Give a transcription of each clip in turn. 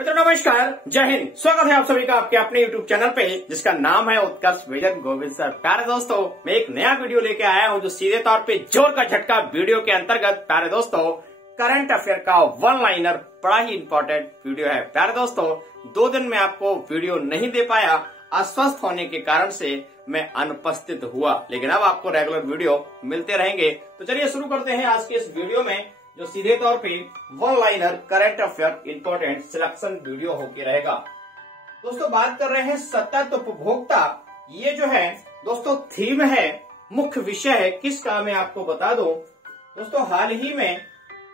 मित्रों नमस्कार, जय हिंद। स्वागत है आप सभी का आपके अपने YouTube चैनल पे जिसका नाम है उत्कर्ष विजन गोविंद सर। प्यारे दोस्तों, मैं एक नया वीडियो लेके आया हूं जो सीधे तौर पे जोर का झटका वीडियो के अंतर्गत प्यारे दोस्तों करंट अफेयर का वन लाइनर बड़ा ही इंपॉर्टेंट वीडियो है। प्यारे दोस्तों, 2 दिन में आपको वीडियो नहीं दे पाया, अस्वस्थ होने के कारण से मैं अनुपस्थित हुआ, लेकिन अब आपको रेगुलर वीडियो मिलते रहेंगे। तो चलिए शुरू करते हैं आज के इस वीडियो में, जो सीधे तौर पे one liner current affair important selection video होके रहेगा। दोस्तों बात कर रहे हैं सतत उपभोक्ता। ये जो है दोस्तों थीम है, मुख्य विषय है। किसका मैं आपको बता दूं दोस्तों, हाल ही में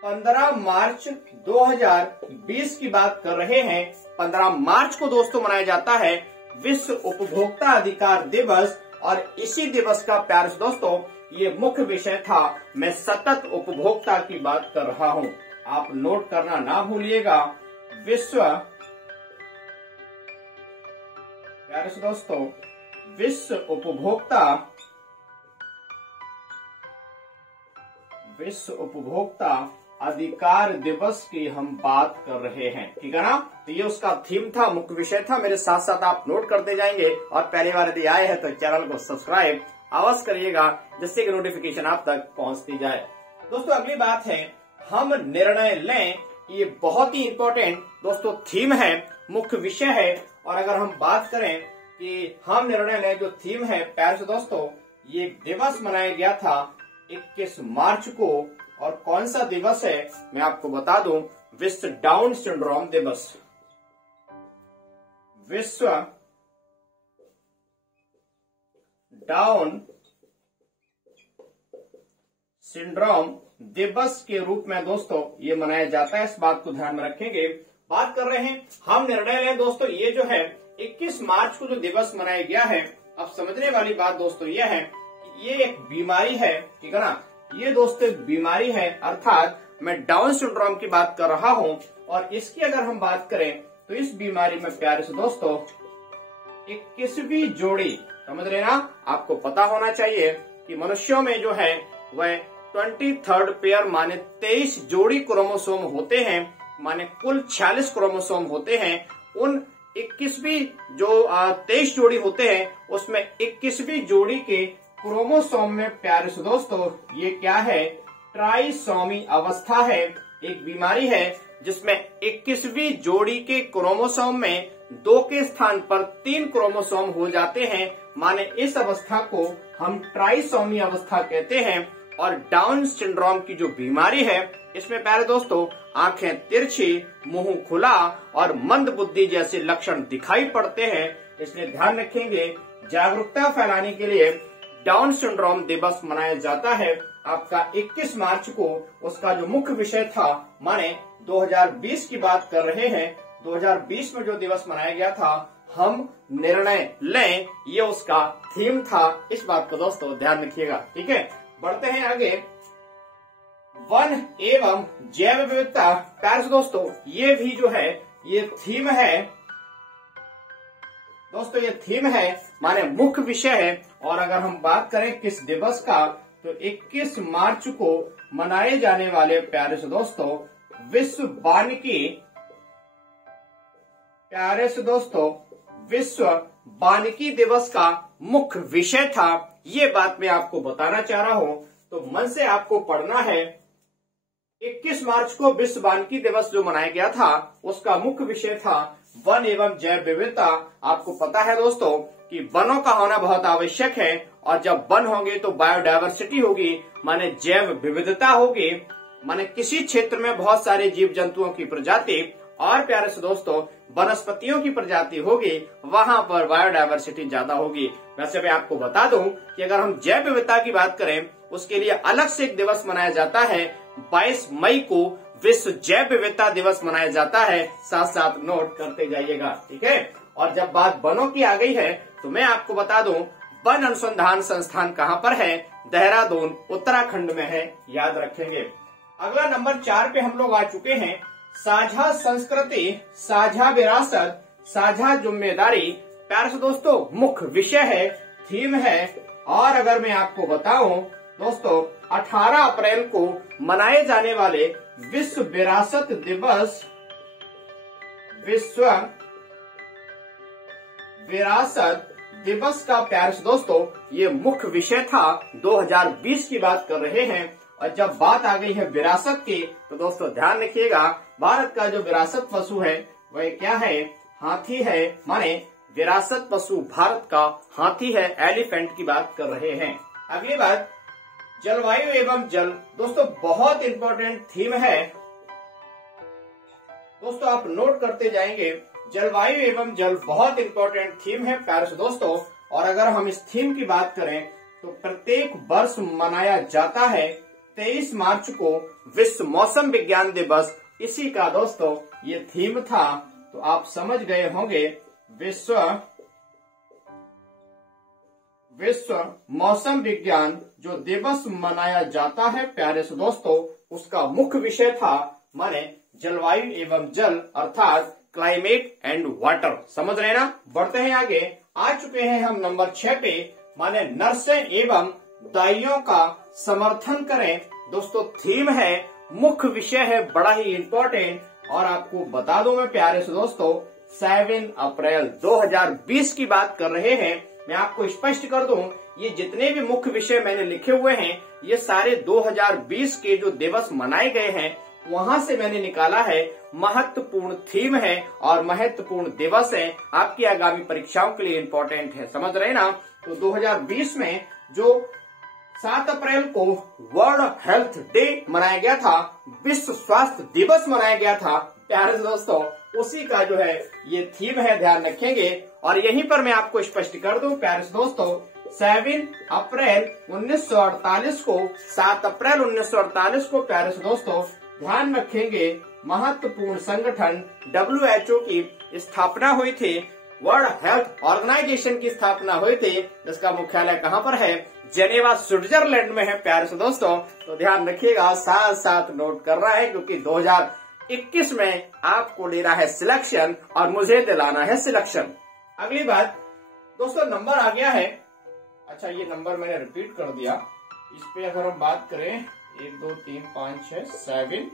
15 मार्च 2020 की बात कर रहे हैं। 15 मार्च को दोस्तों मनाया जाता है विश्व उपभोक्ता अधिकार दिवस, और इसी दिवस का प्यारे से दोस्तों ये मुख्य विषय था। मैं सतत उपभोक्ता की बात कर रहा हूं, आप नोट करना ना भूलिएगा। विश्व प्यारे से दोस्तों विश्व उपभोक्ता अधिकार दिवस की हम बात कर रहे हैं, ठीक है ना। तो ये उसका थीम था, मुख्य विषय था। मेरे साथ साथ आप नोट करते जाएंगे, और पहली बार यदि आए हैं तो चैनल को सब्सक्राइब अवश्य करिएगा, जिससे कि नोटिफिकेशन आप तक पहुंचती जाए। दोस्तों अगली बात है, हम निर्णय लें। ये बहुत ही इंपॉर्टेंट दोस्तों थीम है, मुख्य विषय है। और अगर हम बात करें कि हम निर्णय लें, जो थीम है प्यारे से दोस्तों, ये दिवस मनाया गया था 21 मार्च को। और कौन सा दिवस है मैं आपको बता दूं, विश्व डाउन सिंड्रोम दिवस। विश्व डाउन सिंड्रोम दिवस के रूप में दोस्तों ये मनाया जाता है। इस बात को ध्यान में रखेंगे। बात कर रहे हैं हम निर्णय लें। दोस्तों ये जो है 21 मार्च को जो दिवस मनाया गया है, अब समझने वाली बात दोस्तों ये है कि ये एक बीमारी है, ठीक है ना। ये दोस्तों एक बीमारी है, अर्थात मैं डाउन सिंड्रोम की बात कर रहा हूं। और इसकी अगर हम बात करें तो इस बीमारी में प्यारे से दोस्तों 21वीं जोड़ी, समझ रहे ना, आपको पता होना चाहिए कि मनुष्यों में जो है वह 23rd पेयर माने 23 जोड़ी क्रोमोसोम होते हैं, माने कुल 46 क्रोमोसोम होते हैं। उन 21वीं जो 23 जोड़ी होते हैं, उसमें 21वीं जोड़ी के क्रोमोसोम में प्यारे से दोस्तों ये क्या है, ट्राइसोमी अवस्था है। एक बीमारी है जिसमें 21वीं जोड़ी के क्रोमोसोम में 2 के स्थान पर 3 क्रोमोसोम हो जाते हैं, माने इस अवस्था को हम ट्राइसोमी अवस्था कहते हैं। और डाउन सिंड्रोम की जो बीमारी है, इसमें प्यारे दोस्तों आंखें तिरछी, मुंह खुला और मंद बुद्धि जैसे लक्षण दिखाई पड़ते हैं। इसलिए ध्यान रखेंगे, जागरूकता फैलाने के लिए डाउन सिंड्रोम दिवस मनाया जाता है आपका 21 मार्च को। उसका जो मुख्य विषय था, माने 2020 की बात कर रहे हैं, 2020 में जो दिवस मनाया गया था, हम निर्णय लें, ये उसका थीम था। इस बात को दोस्तों ध्यान रखिएगा, ठीक है। बढ़ते हैं आगे, वन एवं जैव विविधता। प्यारे से दोस्तों ये भी जो है ये थीम है दोस्तों, ये थीम है माने मुख्य विषय है। और अगर हम बात करें किस दिवस का, तो 21 मार्च को मनाए जाने वाले प्यारे से दोस्तों विश्व वानिकी, प्यारे से दोस्तों विश्व वानिकी दिवस का मुख्य विषय था। ये बात मैं आपको बताना चाह रहा हूं, तो मन से आपको पढ़ना है। 21 मार्च को विश्व वानिकी दिवस जो मनाया गया था, उसका मुख्य विषय था वन एवं जैव विविधता। आपको पता है दोस्तों कि वनों का होना बहुत आवश्यक है, और जब वन होंगे तो बायोडायवर्सिटी होगी, माने जैव विविधता होगी, माने किसी क्षेत्र में बहुत सारे जीव जंतुओं की प्रजाति और प्यारे से दोस्तों वनस्पतियों की प्रजाति होगी, वहां पर बायोडायवर्सिटी ज्यादा होगी। वैसे मैं आपको बता दूं कि अगर हम जैव विविधता की बात करें, उसके लिए अलग से एक दिवस मनाया जाता है। 22 मई को विश्व जैव विविधता दिवस मनाया जाता है। साथ साथ नोट करते जाइएगा, ठीक है। और जब बात वनों की आ गई है, तो मैं आपको बता दूं वन अनुसंधान संस्थान कहाँ पर है, देहरादून उत्तराखंड में है, याद रखेंगे। अगला नंबर 4 पे हम लोग आ चुके हैं, साझा संस्कृति, साझा विरासत, साझा जिम्मेदारी। प्यारे से दोस्तों मुख्य विषय है, थीम है। और अगर मैं आपको बताऊं दोस्तों, 18 अप्रैल को मनाए जाने वाले विश्व विरासत दिवस विश्व विरासत दिवस का प्यारे से दोस्तों ये मुख्य विषय था। 2020 की बात कर रहे हैं और जब बात आ गई है विरासत की तो दोस्तों ध्यान रखिएगा, भारत का जो विरासत पशु है वह क्या है? हाथी है। माने विरासत पशु भारत का हाथी है, एलिफेंट की बात कर रहे हैं। अगली बात जलवायु एवं जल। दोस्तों बहुत इंपॉर्टेंट थीम है दोस्तों, आप नोट करते जाएंगे। जलवायु एवं जल बहुत इंपॉर्टेंट थीम है प्यारे से दोस्तों। और अगर हम इस थीम की बात करें तो प्रत्येक वर्ष मनाया जाता है 23 मार्च को विश्व मौसम विज्ञान दिवस। इसी का दोस्तों ये थीम था, तो आप समझ गए होंगे। विश्व मौसम विज्ञान जो दिवस मनाया जाता है प्यारे से दोस्तों, उसका मुख्य विषय था माने जलवायु एवं जल, अर्थात क्लाइमेट एंड वाटर। समझ रहे ना? बढ़ते हैं आगे। आ चुके हैं हम नंबर 6 पे, माने नर्सें एवं दाइयों का समर्थन करें। दोस्तों थीम है, मुख्य विषय है, बड़ा ही इंपॉर्टेंट। और आपको बता दूं मैं प्यारे से दोस्तों, 7 अप्रैल 2020 की बात कर रहे हैं। मैं आपको स्पष्ट कर दूं, ये जितने भी मुख्य विषय मैंने लिखे हुए हैं ये सारे 2020 के जो दिवस मनाए गए हैं वहां से मैंने निकाला है। महत्वपूर्ण थीम है और महत्वपूर्ण दिवस है, आपकी आगामी परीक्षाओं के लिए इंपॉर्टेंट है। समझ रहे ना? तो 2020 में जो 7 अप्रैल को वर्ल्ड हेल्थ डे मनाया गया था, विश्व स्वास्थ्य दिवस मनाया गया था प्यारे दोस्तों, उसी का जो है ये थीम है, ध्यान रखेंगे। और यहीं पर मैं आपको स्पष्ट कर दूं प्यारे दोस्तों, 7 अप्रैल 1948 को 7 अप्रैल 1948 को प्यारे दोस्तों ध्यान रखेंगे, महत्वपूर्ण संगठन WHO की स्थापना हुई थी। वर्ल्ड हेल्थ ऑर्गेनाइजेशन की स्थापना हुई थी, जिसका मुख्यालय कहाँ पर है? जेनेवा स्विट्जरलैंड में है प्यारे से दोस्तों। तो ध्यान रखिएगा, साथ साथ नोट कर रहा है, क्योंकि 2021 में आपको लेना है सिलेक्शन और मुझे दिलाना है सिलेक्शन। अगली बात दोस्तों, नंबर आ गया है। अच्छा ये नंबर मैंने रिपीट कर दिया। इस पे अगर हम बात करें 1 2 3 5 6 7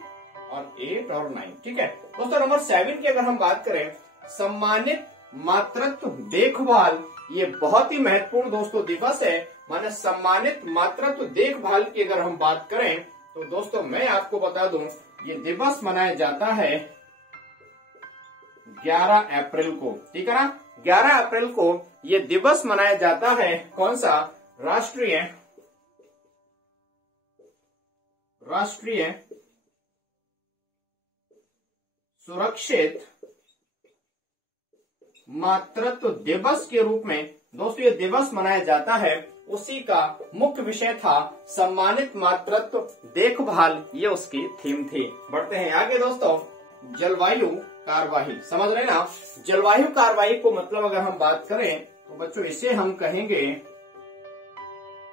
और 8 और 9, ठीक है दोस्तों। नंबर 7 की अगर हम बात करें, सम्मानित मातृत्व देखभाल, ये बहुत ही महत्वपूर्ण दोस्तों दिवस है। माने सम्मानित मातृत्व देखभाल की अगर हम बात करें तो दोस्तों मैं आपको बता दूं, ये दिवस मनाया जाता है 11 अप्रैल को, ठीक है ना? 11 अप्रैल को ये दिवस मनाया जाता है। कौन सा? राष्ट्रीय सुरक्षित मातृत्व दिवस के रूप में दोस्तों ये दिवस मनाया जाता है। उसी का मुख्य विषय था सम्मानित मातृत्व देखभाल, ये उसकी थीम थी। बढ़ते हैं आगे दोस्तों, जलवायु कार्यवाही। समझ रहे ना? जलवायु कार्यवाही को मतलब अगर हम बात करें तो बच्चों इसे हम कहेंगे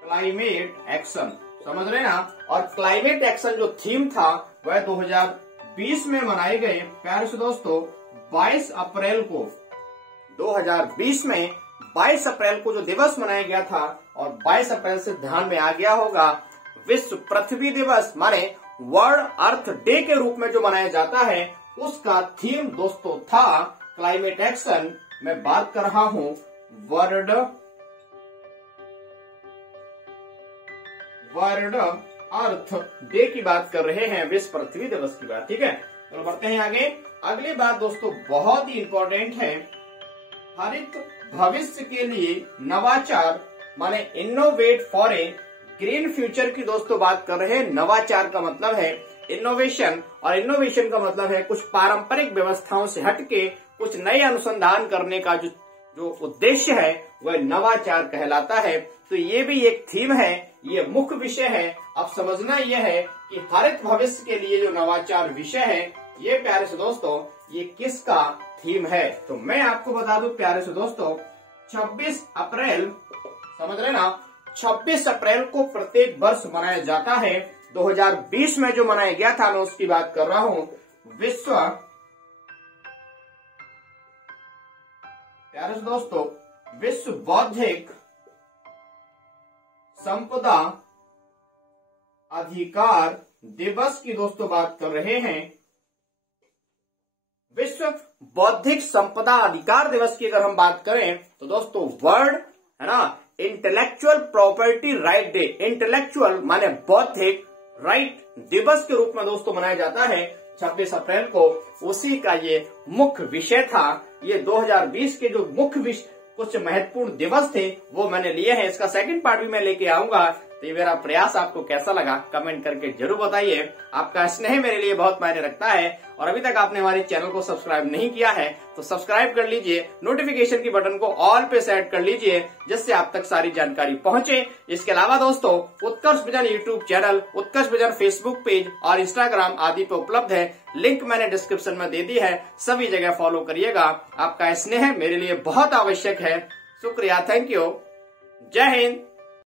क्लाइमेट एक्शन। समझ रहे ना? और क्लाइमेट एक्शन जो थीम था वह 2020 में मनाए गए प्यारे से दोस्तों 22 अप्रैल को। 2020 में 22 अप्रैल को जो दिवस मनाया गया था, और 22 अप्रैल से ध्यान में आ गया होगा विश्व पृथ्वी दिवस माने वर्ल्ड अर्थ डे के रूप में जो मनाया जाता है, उसका थीम दोस्तों था क्लाइमेट एक्शन। मैं बात कर रहा हूं वर्ल्ड अर्थ डे की बात कर रहे हैं, विश्व पृथ्वी दिवस की बात, ठीक है? तो बढ़ते हैं आगे। अगली बात दोस्तों बहुत ही इंपॉर्टेंट है, हरित भविष्य के लिए नवाचार माने innovate for a green future की दोस्तों बात कर रहे हैं। नवाचार का मतलब है इनोवेशन, और इनोवेशन का मतलब है कुछ पारंपरिक व्यवस्थाओं से हटके कुछ नए अनुसंधान करने का जो उद्देश्य है वह नवाचार कहलाता है। तो ये भी एक थीम है, ये मुख्य विषय है। अब समझना यह है कि हरित भविष्य के लिए जो नवाचार विषय है, ये प्यारे से दोस्तों ये किसका थीम है? तो मैं आपको बता दूं प्यारे से दोस्तों 26 अप्रैल, समझ रहे ना, 26 अप्रैल को प्रत्येक वर्ष मनाया जाता है। 2020 में जो मनाया गया था मैं उसकी बात कर रहा हूं, विश्व प्यारे से दोस्तों विश्व बौद्धिक संपदा अधिकार दिवस की दोस्तों बात कर रहे हैं। विश्व बौद्धिक संपदा अधिकार दिवस की अगर हम बात करें तो दोस्तों वर्ल्ड है ना intellectual property right day, intellectual माने बौद्धिक राइट दिवस के रूप में दोस्तों मनाया जाता है 26 अप्रैल को। उसी का ये मुख्य विषय था। ये 2020 के जो मुख्य विषय कुछ महत्वपूर्ण दिवस थे वो मैंने लिए हैं। इसका सेकंड पार्ट भी मैं लेके आऊंगा। तो ये मेरा प्रयास आपको कैसा लगा कमेंट करके जरूर बताइए। आपका स्नेह मेरे लिए बहुत मायने रखता है और अभी तक आपने हमारे चैनल को सब्सक्राइब नहीं किया है तो सब्सक्राइब कर लीजिए, नोटिफिकेशन की बटन को ऑल पे सेट कर लीजिए जिससे आप तक सारी जानकारी पहुंचे। इसके अलावा दोस्तों उत्कर्ष विजन यूट्यूब चैनल, उत्कर्ष विजन फेसबुक पेज और इंस्टाग्राम आदि पे उपलब्ध है। लिंक मैंने डिस्क्रिप्शन में दे दी है, सभी जगह फॉलो करिएगा। आपका स्नेह मेरे लिए बहुत आवश्यक है। शुक्रिया, थैंक यू, जय हिंद।